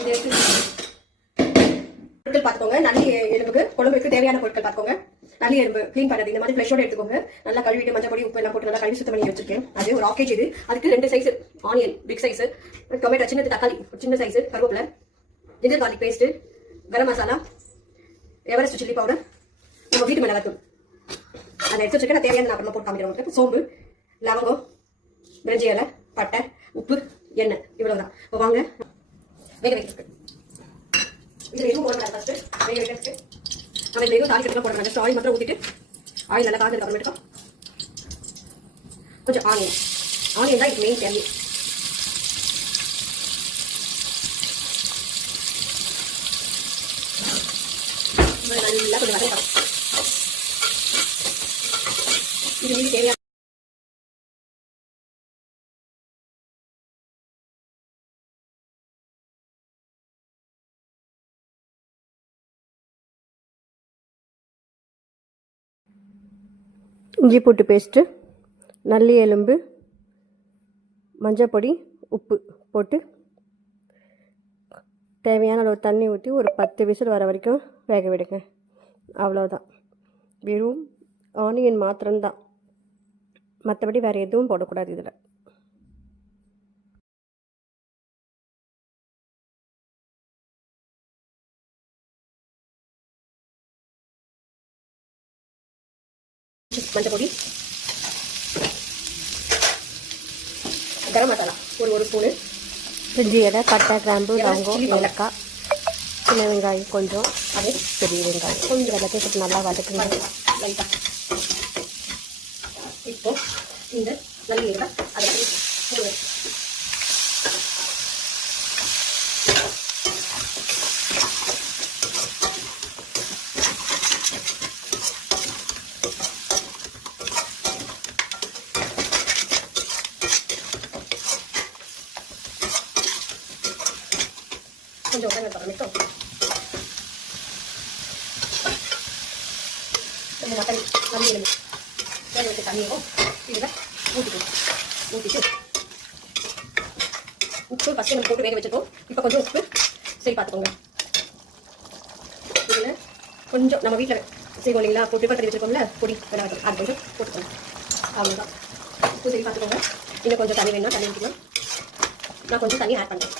இதை எடுத்து பொருட்கள் பார்த்துக்கோங்க. நல்லி எலும்புக்கு குழம்புக்கு தேவையான பொருட்கள் பார்த்துக்கோங்க. நல்லி எலும்பு க்ளீன் பண்ணுறது இந்த மாதிரி ஃப்ளஷோட எடுத்துக்கோங்க. நல்லா கழுவிட்டு மஞ்சள் பொடி உப்பு எல்லாம் போட்டு நல்லா கழுவி சுத்தம் பண்ணி வச்சிருக்கேன். அது ஒரு ஆக்கேஜ். இது அதுக்கு 2 size onion big size, tomato சின்ன தக்காளி சின்ன சைஸ், கருவேப்பிலை, ginger garlic paste, garam masala, Everest chilli powder, நம்ம வீட்டு மிளகாத்தூள் அதை எடுத்து வச்சுக்க. நான் தேவையான அப்புறமா போட்டு காமிக்கிறேன் உங்களுக்கு. சோம்பு, லவங்கம், பிரிஞ்சி இலை, பட்டை, உப்பு, எண்ணெய், இவ்வளவுதான். இப்போ வாங்க வேக வைக்கிறதுக்கு. இதில் எதுவும் போடக்கூடாது. ஃபர்ஸ்ட் வேக வைக்கிறதுக்கு நம்ம இதில் எதுவும் தாளிக்கிறதுலாம் போடணும். ஜஸ்ட் ஆயில் மட்டும் ஊற்றிட்டு ஆயில் நல்லா காய்ச்சதுக்கு அப்புறமேட்டுக்கா கொஞ்சம் ஆனியன் தான் இதுக்கு மெயின் தேவை. நல்லா கொஞ்சம் வதக்கலாம். இது மீது தேவையான இஞ்சி பூட்டு பேஸ்ட்டு, நல்லி எலும்பு, மஞ்சள் பொடி, உப்பு போட்டு தேவையான அளவு தண்ணி ஊற்றி ஒரு 10 விசில் வர வரைக்கும் வேக விடுங்க. அவ்வளோதான். வெறும் ஆனியன் மாத்திரம்தான், மற்றபடி வேறு எதுவும் போடக்கூடாது இதில். மஞ்சள் பொடி, கரம் மசாலா ஒரு ஸ்பூனு, பிரிஞ்சி இலை, பட்டை, கிராம்பு, லவங்கம், ஏலக்காய், சின்ன வெங்காயம் கொஞ்சம், அது பெரிய வெங்காயம் கொஞ்சம் எல்லாத்தையும் போட்டு நல்லா வதக்குங்க லைட்டாக. இப்போ இந்த நல்லி இலை அதை கொஞ்சம் உடனே அப்புறமேட்டும் கொஞ்சம் மட்டன் நல்லி எலும்பு வேக வச்ச தண்ணியும் இதில் ஊற்றிட்டு உப்பு ஃபஸ்ட்டு நம்ம போட்டு வேக வச்சுட்டோம். இப்போ கொஞ்சம் உப்பு சரி பார்த்துக்கோங்க. இதில் கொஞ்சம் நம்ம வீட்டில் செய்வோம் இல்லைங்களா, போட்டு பற்றி வச்சுருக்கோம்ல பொடி வெங்காயம், அது கொஞ்சம் போட்டுக்கோங்க. அவ்வளோதான். உப்பு சரி பார்த்துக்கோங்க. இன்னும் கொஞ்சம் தண்ணி வேணும்னா தண்ணி ஊற்றிக்கலாம். நான் கொஞ்சம் தண்ணி ஆட் பண்ணுறேன்.